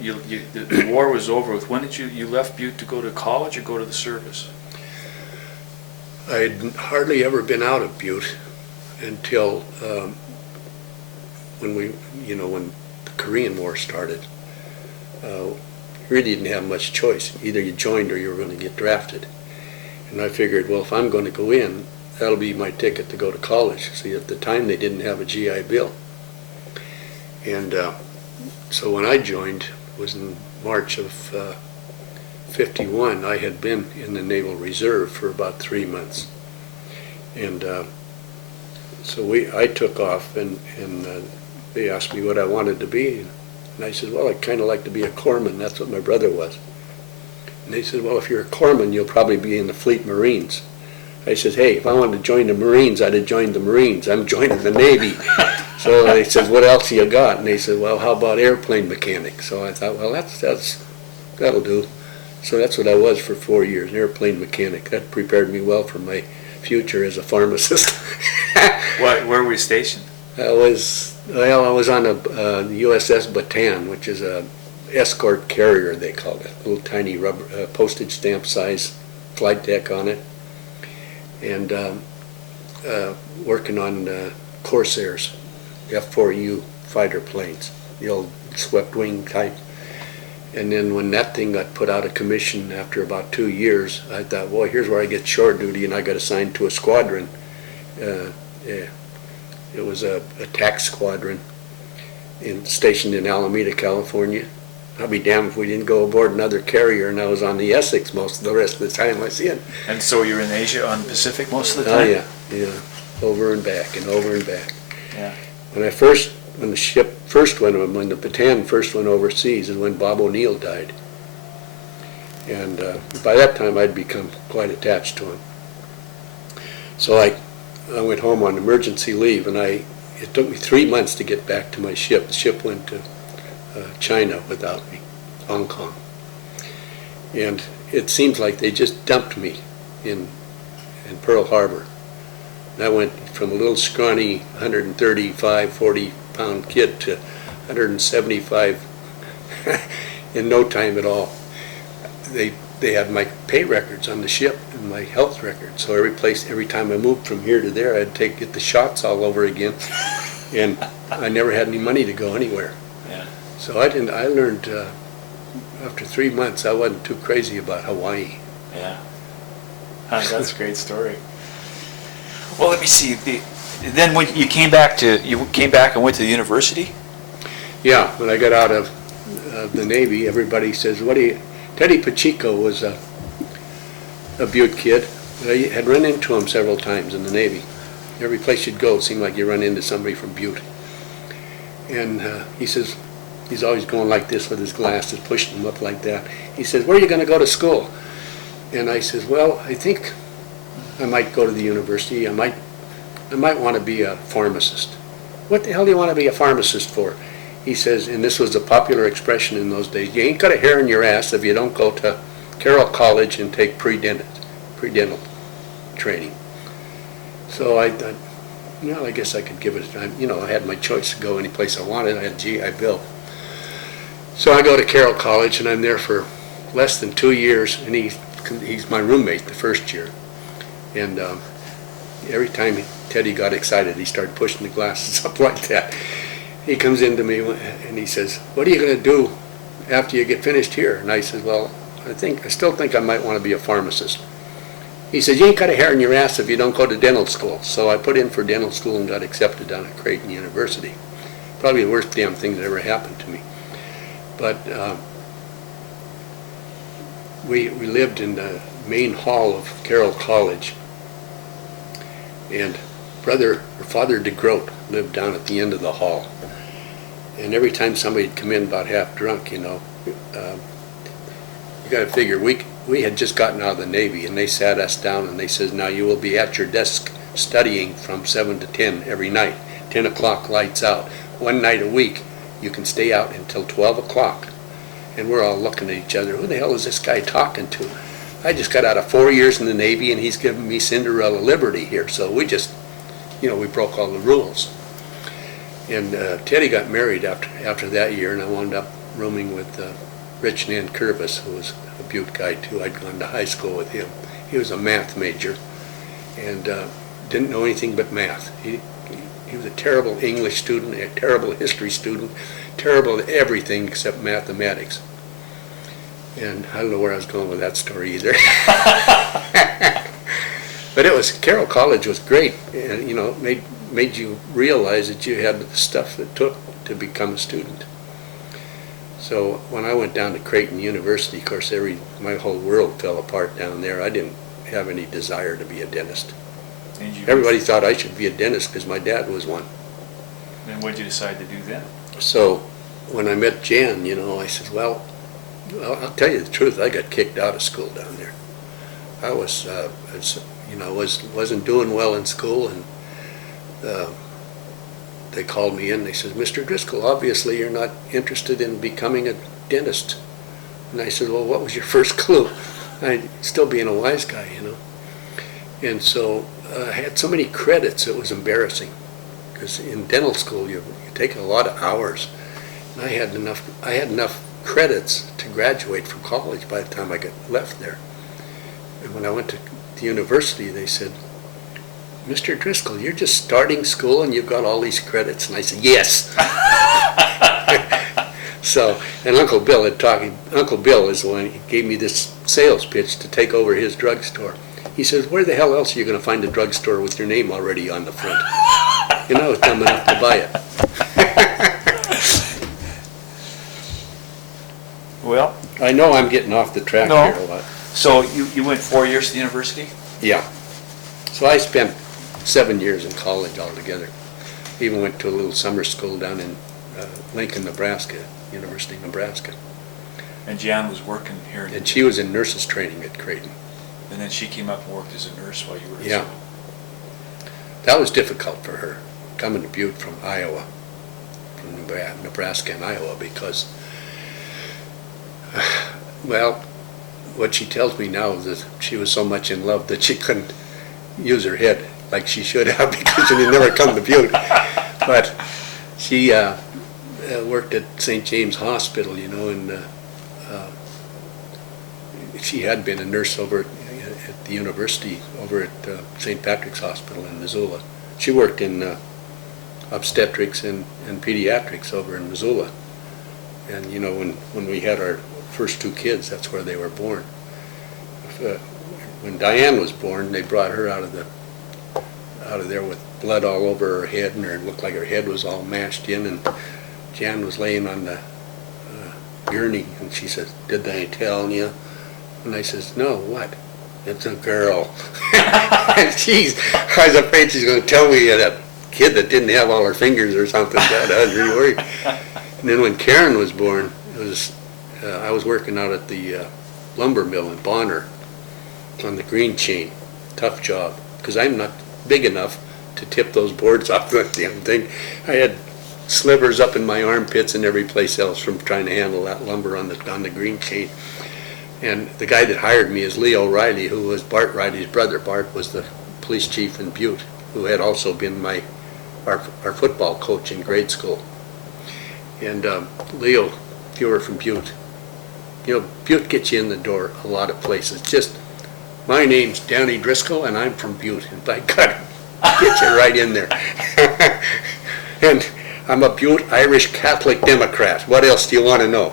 the war was over with. When did you left Butte to go to college or go to the service? I'd hardly ever been out of Butte until when when the Korean War started. You really didn't have much choice. Either you joined or you were going to get drafted. And I figured, well, if I'm going to go in, that'll be my ticket to go to college. See, at the time they didn't have a GI Bill. And so when I joined, it was in March of '51. I had been in the Naval Reserve for about 3 months. And so I took off, and they asked me what I wanted to be. And I said, well, I'd kind of like to be a corpsman. That's what my brother was. And they said, well, if you're a corpsman, you'll probably be in the Fleet Marines. I said, hey, if I wanted to join the Marines, I'd have joined the Marines. I'm joining the Navy. So they said, what else you got? And they said, well, how about airplane mechanic? So I thought, well, that'll do. So that's what I was for 4 years, an airplane mechanic. That prepared me well for my future as a pharmacist. Where were you stationed? I was on the U.S.S. Bataan, which is a escort carrier, they called it. A little tiny rubber postage stamp size flight deck on it. And working on Corsairs, F-4U fighter planes, the old swept wing type. And then when that thing got put out of commission after about 2 years, I thought, well, here's where I get shore duty, and I got assigned to a squadron. It was a attack squadron stationed in Alameda, California. I'll be damned if we didn't go aboard another carrier, and I was on the Essex most of the rest of the time I was in. And so you're in Asia on the Pacific most of the time? Oh yeah, over and back and over and back. Yeah. When the Bataan first went overseas is when Bob O'Neill died. And by that time I'd become quite attached to him. So I went home on emergency leave, and it took me 3 months to get back to my ship. The ship went to China without me, Hong Kong. And it seems like they just dumped me in Pearl Harbor. And I went from a little scrawny 135, 40-pound kid to 175 in no time at all. They had my pay records on the ship and my health records. So every time I moved from here to there, I'd get the shots all over again. And I never had any money to go anywhere. Yeah. So I learned after 3 months I wasn't too crazy about Hawaii. Yeah. That's a great story. Well, let me see. Then when you came back and went to the university? Yeah, when I got out of the Navy, everybody says, Teddy Pacheco was a Butte kid. I had run into him several times in the Navy. Every place you'd go, it seemed like you run into somebody from Butte. And he says, he's always going like this with his glasses, pushing them up like that. He says, where are you going to go to school? And I says, well, I think I might go to the university. I might want to be a pharmacist. What the hell do you want to be a pharmacist for? He says, and this was a popular expression in those days, you ain't got a hair in your ass if you don't go to Carroll College and take pre-dental training. So I thought, I guess I could give it a time. I had my choice to go any place I wanted. I had GI Bill. So I go to Carroll College, and I'm there for less than 2 years, and he's my roommate the first year. And every time Teddy got excited, he started pushing the glasses up like that. He comes into me and he says, what are you going to do after you get finished here? And I said, well, I still think I might want to be a pharmacist. He says, you ain't got a hair in your ass if you don't go to dental school. So I put in for dental school and got accepted down at Creighton University. Probably the worst damn thing that ever happened to me. But we lived in the main hall of Carroll College. And Father DeGroat lived down at the end of the hall. And every time somebody'd come in about half drunk, you got to figure, we had just gotten out of the Navy, and they sat us down and they says, now you will be at your desk studying from 7 to 10 every night. 10 o'clock lights out. One night a week, you can stay out until 12 o'clock. And we're all looking at each other. Who the hell is this guy talking to? I just got out of 4 years in the Navy, and he's giving me Cinderella liberty here. So we just, we broke all the rules. And Teddy got married after that year, and I wound up rooming with Rich Nankervis, who was a Butte guy too. I'd gone to high school with him. He was a math major and didn't know anything but math. He was a terrible English student, a terrible history student, terrible at everything except mathematics. And I don't know where I was going with that story either. But Carroll College was great, and it made you realize that you had the stuff it took to become a student. So when I went down to Creighton University, of course, my whole world fell apart down there. I didn't have any desire to be a dentist. Everybody thought I should be a dentist because my dad was one. And what did you decide to do then? So when I met Jan, I said, well, I'll tell you the truth. I got kicked out of school down there. I wasn't doing well in school, and they called me in. They said, Mr. Driscoll, obviously you're not interested in becoming a dentist. And I said, well, what was your first clue? I'd still being a wise guy, And so I had so many credits, it was embarrassing. Because in dental school, you take a lot of hours. And I had enough credits to graduate from college by the time I got left there. And when I went to the university, they said, Mr. Driscoll, you're just starting school and you've got all these credits. And I said, yes. So, and Uncle Bill is the one who gave me this sales pitch to take over his drugstore. He says, where the hell else are you going to find a drugstore with your name already on the front? I was dumb enough to buy it. Well, I know I'm getting off the track No. here a lot. so you went 4 years to the university? Yeah. So I spent 7 years in college altogether. Even went to a little summer school down in Lincoln, Nebraska, University of Nebraska. And Jan was working here. And she was in nurses training at Creighton. And then she came up and worked as a nurse while you were at Yeah. school. That was difficult for her, coming to Butte from Iowa, from Nebraska and Iowa, because, well, what she tells me now is that she was so much in love that she couldn't use her head like she should have because she had never come to Butte. But she worked at St. James Hospital, and she had been a nurse over at the university over at St. Patrick's Hospital in Missoula. She worked in obstetrics and pediatrics over in Missoula. And when we had our first two kids, that's where they were born. When Diane was born, they brought her out of there with blood all over her head, and it looked like her head was all mashed in, and Jan was laying on the gurney, and she says, did they tell you? And I says, no, what? It's a girl. And I was afraid she's going to tell me that kid that didn't have all her fingers or something. God, I was really worried. And then when Karen was born, I was working out at the lumber mill in Bonner on the green chain. Tough job, because I'm not big enough to tip those boards off that damn thing. I had slivers up in my armpits and every place else from trying to handle that lumber on the green chain. And the guy that hired me is Lee O'Reilly, who was Bart Riley's brother. Bart was the police chief in Butte, who had also been our football coach in grade school. And Leo, if you were from Butte, Butte gets you in the door a lot of places. Just, my name's Danny Driscoll, and I'm from Butte. And by God, get you right in there. And I'm a Butte Irish Catholic Democrat. What else do you want to know?